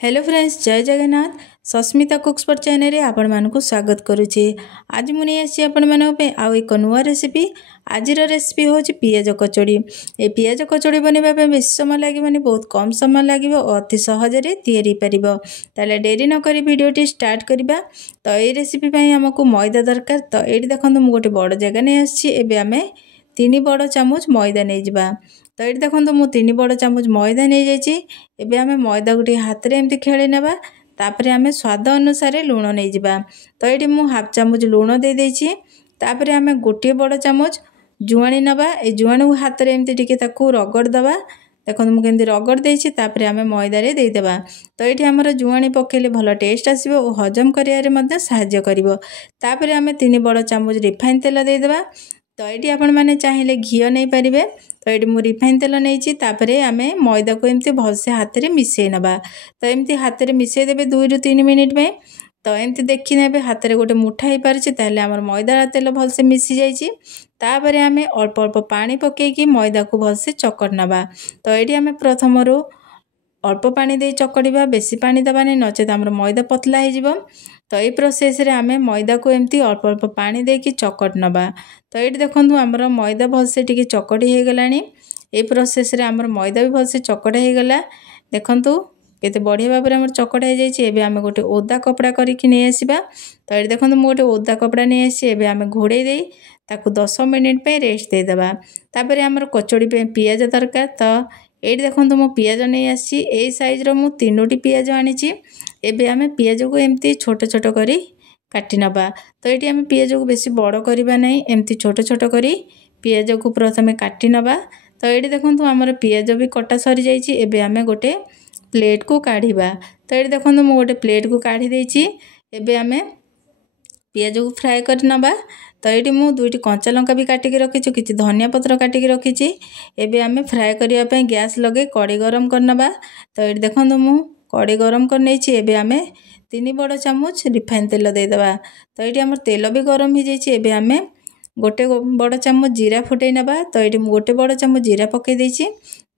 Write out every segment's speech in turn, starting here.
Hello friends, जय Jagannath. Sasmita कुक्सपर्ट channel रे आपण मानकु स्वागत करुछि। आज मु नहीं आसी आपण मानक पे आउ एक नुआ रेसिपी। आजिर रेसिपी होछि पियाज कचौड़ी। ए पियाज कचौड़ी बनेबा पे बेसी समय लागिबनी, बहुत कम समय लागिबो और अति सहज रे तयारी परिबो। ताले देरी न करी वीडियोटी स्टार्ट करिबा। तो ए रेसिपी पई हमकु मैदा दरकार। तो एठी देखंतु मु गोटे बड़ जगह नै आछि। एबे हमें 3 बड़ चामच मैदा नै जिबा। तो ये देखो मु 3 बड़ चामच मैदा नहीं जाइए। एबे आमे मैदा गोटे हाथ रे एमती खेली नेबा। तापरे आमे स्वाद अनुसार लूण नहीं जिबा। तो ये मु हाफ चामच लूण दे देछि। तापरे आमे गोटे बड़ चामच जुआणी नबा। ए जुआणी को हाथ रे एमती टिके ताकू रगड़ दबा। देखो मु केमती रगड़ देछि। तापरे आमे मैदा रे दे देबा। तो एठी हमर जुआणी पकेले भलो टेस्ट आसीबो और हजम करियारे मध्ये सहाय्य करिवो। तापरे आमे 3 बड़ चामच रिफाइन तेल दे देबा। तो ये आपण मैंने चाहिए घी नहीं पारे। तो ये मुझे रिफाइन तेल नहीं। तापरे आमे मैदा को एमती भलसे हाथ रे मिसई नबा। तो एमती हाथ रे मिसई देबे 2 ରୁ 3 मिनिट में। तो एमती देखि नेबे हाथ रे गोटे मुठा ही पारछि। ताले हमर मैदा तेल भलसे मिसी जाइछि। तापरे आमे अल्प अल्प पानी पकेकी मैदा को भलसे चकट नबा। तो ये आमे प्रथम रो अल्प पानी दे चकड़िबा, बेसी पानी दबानी, नचेत हमर मैदा पतला हो जिवो। तो ये प्रोसेस रे आमे मैदा को एमती अल्प अल्प पानी देकी चकट नबा। तो ये देखंतु हमर मैदा भलसे टिके चकड़ी हो गलानी। ए प्रोसेस रे हमर मैदा भी भलसे चकड़ा हो गला। देखंतु केते बढ़िया भाबरे हमर चकड़ा हो जाइछि। एबे आमे गोटे ओदा कपड़ा करिकि नै आसीबा। तो ये देखंतु मु गोटे ओदा कपड़ा नै आसी। एबे आमे घोड़े देई ताकू 10 मिनिट पे रेस्ट दे देबा। तापरे हमर कचौड़ी पे पियाज दरकार। तो ये देखंतु मु पियाज नै आसी। ए साइज रो मु 3टी पियाज आनिछि। एबे आमे पियाज को एमती छोट छोट करी काटी नबा। तो ये आमे पियाज को बेसी बड़ करबा नै, एमती छोट छोट करी पियाज को प्रथमे काटी नबा। तो ये देखंतु हमर पियाज भी कटा सरी जाइछि। एबे आमे गोटे प्लेट को काढिबा। तो ये देखंतु मु गोटे प्लेट को काढी देछि। एबे आमे पियाज को फ्राई कर नबा। तो ये मु 2टी कंचा लंका भी काटिक रखिछु, किछि धनिया पत्र काटिक रखिछि। एबे आमे फ्राई करिया पय गैस लगे कड़ी गरम कर नबा। तो ये देखंतु मु कड़ी गरम कर नेछि। एबे आमे 3 बड़ चामच रिफाइन तेल दे देबा। तो ये हमर तेल भी गरम हो जाइछि। एबे आमे गोटे बड़ चामच जीरा फुटै नबा। तो ये मु गोटे बड़ चामच जीरा पके देछि।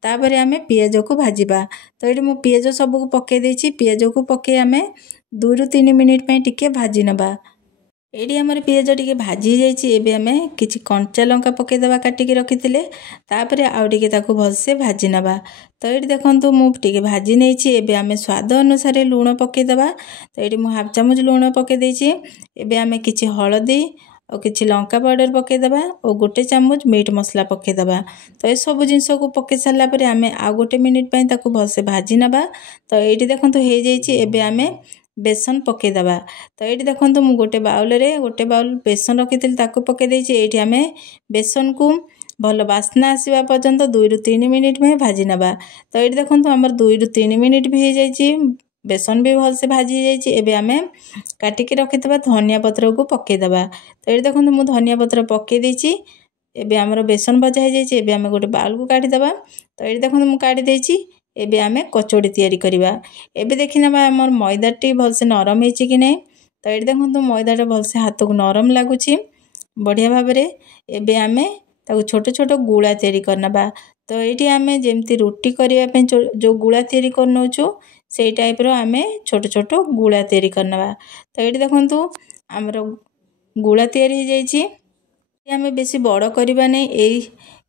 तापरे आमे पियाज को भाजिबा। तो ये मु पियाज सब को पके देछि। पियाज को पके आमे 2 ରୁ 3 मिनिट पय टिके भाजी नबा। एडी हमर पियाज टिके भाजी जाइछि। एबे आमे किछि कंचा लंका पके देबा काटिक रखिथिले। तापरे आउ टिके ताकू भलसे भाजी नबा। तो ये देखंतु मु टिके भाजी नेछि। एबे आमे स्वाद अनुसार लूण पके देबा। तो ये मु हाफ चामच लूण पके देछि। एबे आमे किछि हळदी और किछि लंका पाउडर पके देबा और गोटे चामच मीट मसला पके देबा। तो ये सब जिंस को पके सारला परे आमे आ गोटे मिनिट पय ताकू भलसे भाजी नबा। तो एडी देखंतु हे जाइछि। एबे आमे बेसन पके देबा। तो ये देखंतु मु गोटे बाउल बेसन रखिथिल ताकू पके देछि। एठी आमे बेसन को भलो बास्ना आसीबा पर्यंत 2 ରୁ 3 मिनिट में भाजी नबा। तो ये देखंतु हमर 2 ରୁ 3 मिनिट भी हे जाइछि। बेसन भी भलसे भाजी जाइछि। एबे आमे काटिक रखितबा धनिया पत्र को पके देबा। तो ये देखंतु मु धनिया पत्र पके देछि। एबे हमर बेसन भजा हे जाइछि। एबे आमे गोटे बाउल को काढी देबा। तो ये देखंतु मु काढी देछि। एबे आमे कचौड़ी तयारी करिबा। एबे देखिनबा हमर मैदाटी भलसे नरम हेछि कि नै। तो ये देखंतु मैदाटा भलसे हाथ को नरम लागुछि बढ़िया भाबरे। एबे आमे ताकू छोट छोट गुळा तयारी करनबा। तो एठी आमे जेमती रोटी करिया पे जो गुळा तयारी करनोछु सेई टाइप रो आमे छोट छोट गुळा तयारी करनबा। तो एठी देखंतु हमर गुळा तयारी हे जाइछि। आमे बेसी बड़ करबा नै,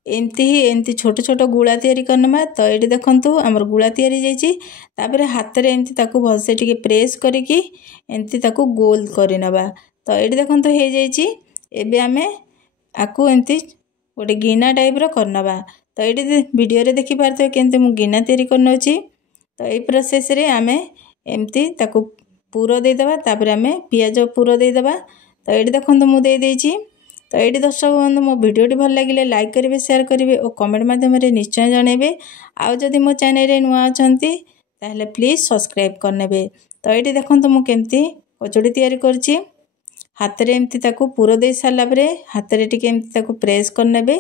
एमती छोट छोट गुळा तयारी करनबा। तो ये देखंतु हमर गुळा तयारी जाइछि। तापरे हाथ रे एमती ताकू भलसे टिके प्रेस करिकि एमती ताकू गोल करिनबा। तो ये देखंतु हे जाइछि। एबे आमे आकू एमती गोटे गिना टाइप रो करनबा। तो ये वीडियो रे देखि पारते केमते मु गिना तयारी करनोछि। तो ये प्रोसेस रे आमे एमती ताकू पूरो दे देबा। तापरे आमे पियाज पूरो दे देबा। तो ये देखंतु मु दे देछि। तो ये दर्शक बंधु मो वीडियोटी भल लगिले लाइक करिवे, शेयर करिवे और कमेंट माध्यम रे निश्चय जणेबे। आउ जदि मो चैनल रे नुआ अछंती ताहले प्लीज सब्सक्राइब करनेबे। तो ये देखंतु मु केमती कचौड़ी तयारी करछि। हाथ रे एमती ताकू पूरो दे सारला परे हाथ रे टिके एमती ताकू प्रेस करनेबे।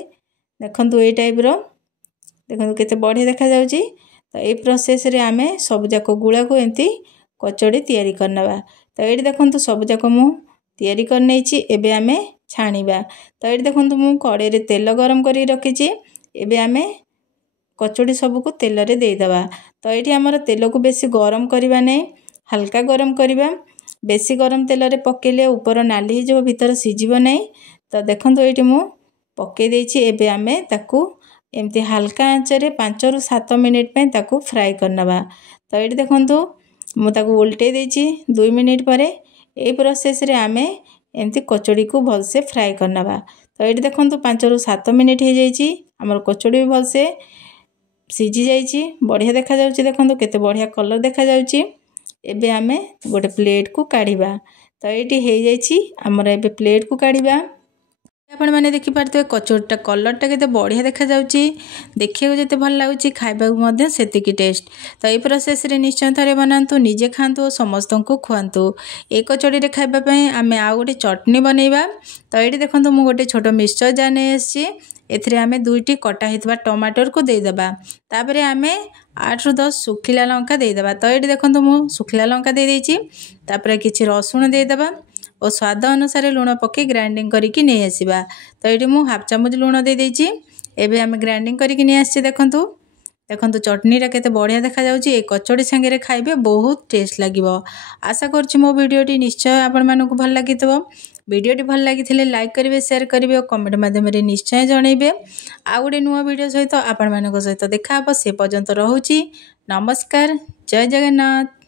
देखंतु ए टाइप रो देखंतु केते बढ़िया देखा जाउछि। तो ये प्रोसेस रे आमे सब जाको गुळा को एमती कचौड़ी तयारी करनबा। तो ये देखंतु सब जाको मु तयारी कर नेछि। एबे आमे छाणीबा। तो ये देखंतु मु कड़े रे तेल गरम करी रखिछि। एबे आमे कचोड़ी सबको तेल रे देदेबा। तो ये आमर तेल को बेसी गरम करवा नहीं, हल्का गरम करवा। बेसी गरम तेल रे पकेले ऊपर नाली हो भीतर सीझिब नहीं। तो देखो ये मु पकई देछि। एबे आमे ताकू एमती हल्का आंच रे 5 रु 7 मिनिट पे ताकू फ्राई करनबा। तो ये देखंतु मु ताकू उल्टे देछि 2 मिनिट परे। ए प्रोसेस रे आमे एमती कचोड़ी को भल से फ्राई करनबा। तो ये देखंतु 5 रु 7 मिनिट हो जाइछि। हमर कचोड़ी भी भल से सीझी जाइछि, बढ़िया देखा जाउछि। देखंतु केते बढ़िया कलर देखा जाउछि। एबे आमे गोटे प्लेट को काढिबा। तो एटी हे जाइछि हमर। एबे प्लेट को काढिबा। आपण माने देखि पारते कचोड़ीटा कलरटा केते बढ़िया देखा जाउछि, देखियो जेते भल लागुछि, खाइबा मध्य सेतिकी टेस्ट। तो ए प्रोसेस रे निश्चय थरे बनांतु, निजे खांतु और समस्तंकु खुआंतु। ए कचोड़ी रे खाइबा पई आमे आ गोटे चटनी बनेइबा। तो एटी देखंतु मु गोटे छोटो मिक्सचर जार नै आछि। एथिरे आमे 2टी कटा हितबा टमाटर को देई देबा। तापरे आमे 8 रु 10 सुखिला लंका देई देबा। तो एटी देखंतु मु सुखिला लंका देई देछि। तापरे किछि रसुण देई देबा और स्वाद अनुसार लूण पके ग्राइंडिंग करके नहीं आसीबा। तो ये मु हाफ चामच लूण दे देछि। एबे आमे ग्राइंडिंग करके नहीं आसी। देखंतु देखंतु चटनीटा केते बढ़िया देखा जाउछि। ए कचोड़ी संगे रे खाइबे बहुत टेस्ट लागिबो। आशा करछि मो वीडियोटी निश्चय आपण मानकु भल लागितबो। वीडियोटी भल लागिथिले लाइक करिवे, शेयर करिवे और कमेंट माध्यम रे निश्चय जणैबे। आ गोटे नुवा वीडियो सहित आपण मानक सहित देखा हबो। से पर्यंत रहूछि। नमस्कार, जय जगन्नाथ।